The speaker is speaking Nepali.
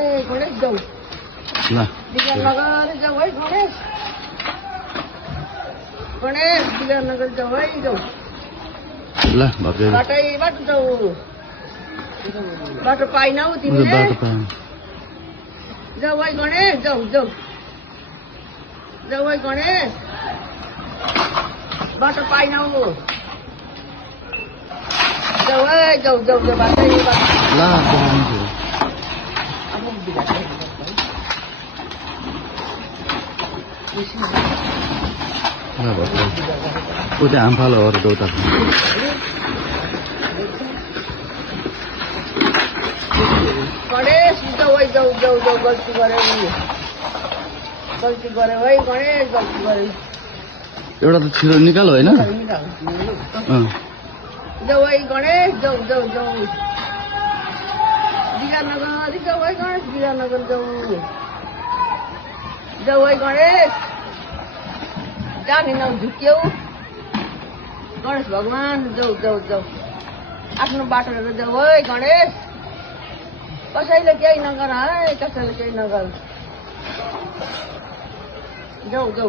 गणेश जाऊ ल विजयनगर जाऊ है गणेश गणेश विजयनगर जाऊ है जाऊ ल भक्तहरू बाटैबाट जाऊ बाटो पाइनौ तिमीले बाटो पाएँ जाऊ है गणेश जाऊ जाऊ जाऊ है गणेश बाटो पाइनौ जाऊ है जाऊ जाऊ जाऊ बाटैबाट ल पाउँछु ल भक्तहरू उता आम्फाल हो र उता गणेश जाऊ है जाऊ जाऊ जाऊ गल्ती गऱ्यौ है गणेश गल्ती गऱ्यौ एउटा त छिरो निकाल होइन जाऊ है गणेश जाऊ जाऊ जाऊ विजयनगर जाऊ है गणेश विजयनगर जाऊ जाऊ है गणेश जाने नाउँ झुक्यौ गणेश भगवान जाऊ जाऊ जाऊ आफ्नो बाटो लिएर जाऊ है गणेश कसैले केही नगर है कसैले केही नगर जाऊ जाऊ